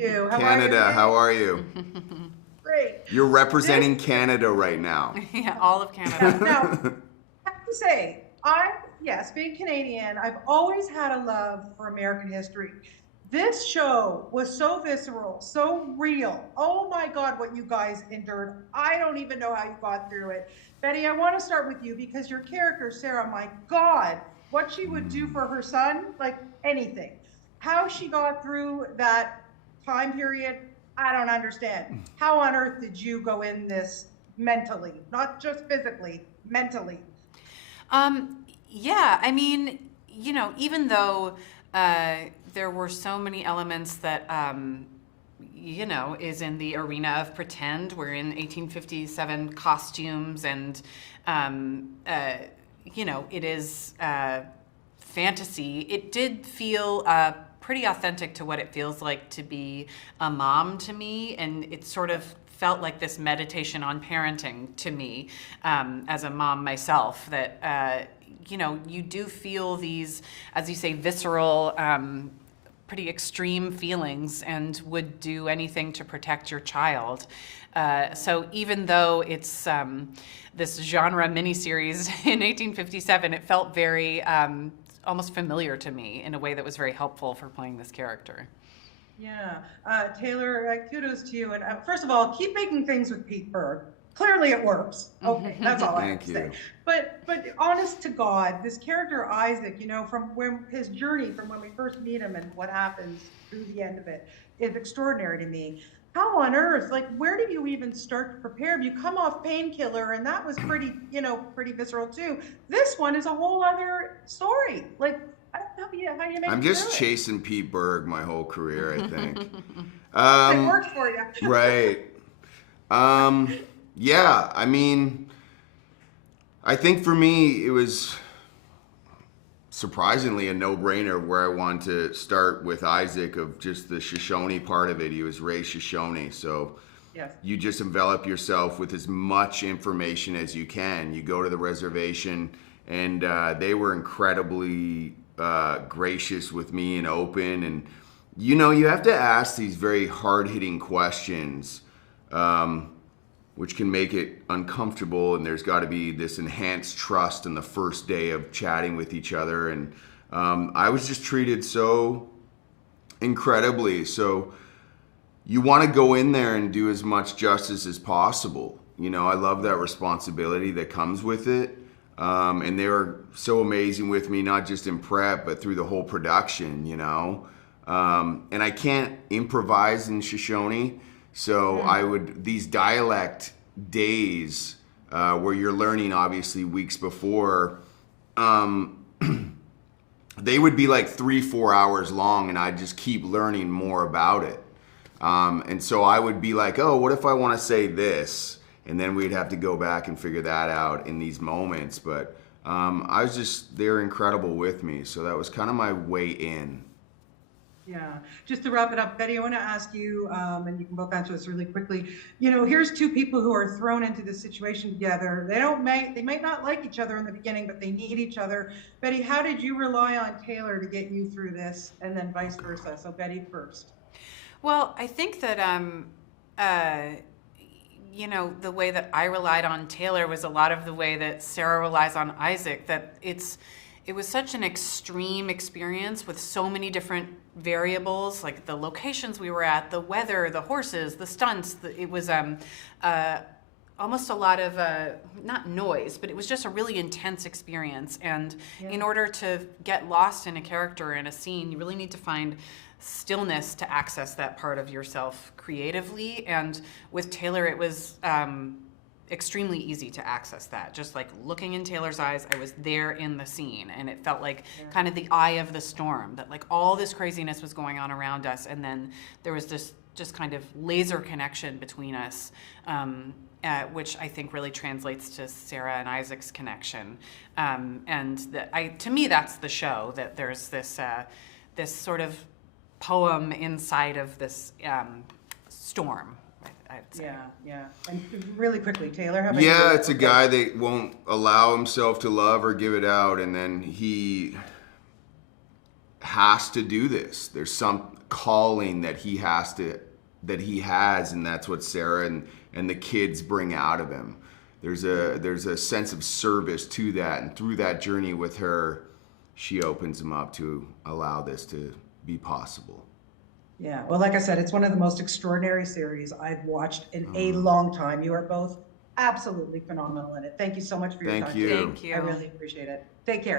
you. How Canada, are you? how are you? Great. You're representing Canada right now. Yeah, all of Canada. Now, I have to say, yes, being Canadian, I've always had a love for American history. This show was so visceral, so real. Oh my God, what you guys endured. I don't even know how you got through it. Betty, I want to start with you because your character, Sarah, my God, what she would do for her son, like anything. How she got through that time period, I don't understand. How on earth did you go in this mentally, not just physically, mentally? Yeah, I mean, even though there were so many elements that, is in the arena of pretend. We're in 1857 costumes and, it is fantasy. It did feel pretty authentic to what it feels like to be a mom to me, and it sort of felt like this meditation on parenting to me as a mom myself, that you do feel these, as you say, visceral, pretty extreme feelings and would do anything to protect your child. So even though it's this genre miniseries in 1857, it felt very almost familiar to me in a way that was very helpful for playing this character. Yeah, Taylor, kudos to you. And first of all, keep making things with Pete Berg. Clearly it works. Okay, that's all I have to say. But honest to God, this character Isaac, from when his journey, from when we first meet him and what happens through the end of it, is extraordinary to me. How on earth, where do you even start to prepare? You come off Painkiller, and that was pretty, pretty visceral too. This one is a whole other story. I don't know how you make I'm it just through chasing Pete Berg my whole career, I think. it worked for you. Right. Yeah, I mean, I think for me, it was surprisingly a no-brainer where I wanted to start with Isaac, of just the Shoshone part of it. He was raised Shoshone, so Yes. you just envelop yourself with as much information as you can. You go to the reservation, and they were incredibly gracious with me and open. And, you have to ask these very hard-hitting questions, which can make it uncomfortable, and there's got to be this enhanced trust in the first day of chatting with each other. And I was just treated so incredibly. So you want to go in there and do as much justice as possible. I love that responsibility that comes with it. And they were so amazing with me, not just in prep, but through the whole production, And I can't improvise in Shoshone. So these dialect days where you're learning obviously weeks before, they would be 3-4 hours long, and I'd just keep learning more about it. And so I would be like, oh, what if I want to say this? And then we'd have to go back and figure that out in these moments. But they were incredible with me. So that was kind of my way in. Yeah, just to wrap it up, Betty, I want to ask you, and you can both answer this really quickly. Here's two people who are thrown into this situation together. They might not like each other in the beginning, but they need each other. Betty, how did you rely on Taylor to get you through this, and then vice versa? So Betty first. Well, I think that the way that I relied on Taylor was a lot of the way that Sarah relies on Isaac. That it was such an extreme experience with so many different variables, like the locations we were at, the weather, the horses, the stunts. It was almost a lot of, not noise, but it was just a really intense experience. And in order to get lost in a character in a scene, you really need to find stillness to access that part of yourself creatively. And with Taylor, it was extremely easy to access that. Just looking in Taylor's eyes, I was there in the scene, and it felt like kind of the eye of the storm, that all this craziness was going on around us, and then there was this just kind of laser connection between us, which I think really translates to Sarah and Isaac's connection. To me, that's the show, that there's this sort of poem inside of this storm. I'd say. Yeah. And really quickly, Taylor, how about you? It's a guy that won't allow himself to love or give it out, and then he has to do this. There's calling that he has, and that's what Sarah and the kids bring out of him. There's a sense of service to that, and through that journey with her, she opens him up to allow this to be possible. Yeah, well, like I said, it's one of the most extraordinary series I've watched in a long time. You are both absolutely phenomenal in it. Thank you so much for your time. Thank you. Thank you. I really appreciate it. Take care.